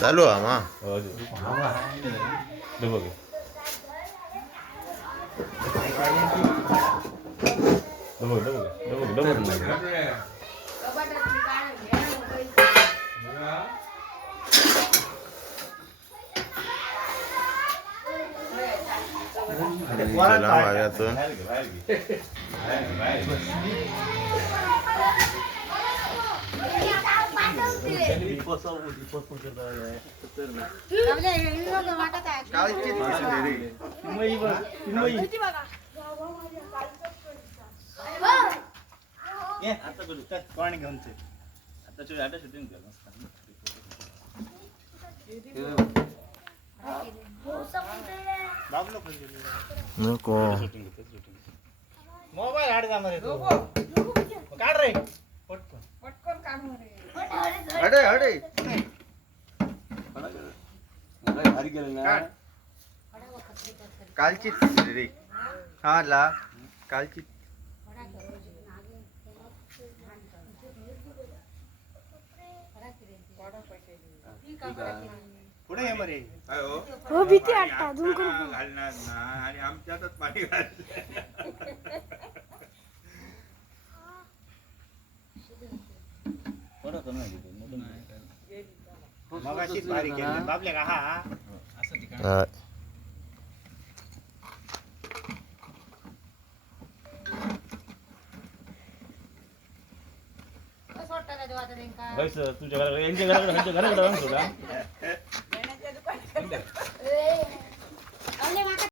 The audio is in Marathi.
चालू हा मा डबल चला भाव्यातून नको मोबाईल हाड जाणार आहे काढ रे पटकन काढ अडे अडे कालची रे हा ला कालची पुढे ये मरे हो भीती वाटतं अजून घालणार ना आणि आमच्यातच पाणी घाल मगाशीच भारी केलं बाबल्या का हा तुझ्या घराकडे यांच्या घराकडे घराकडे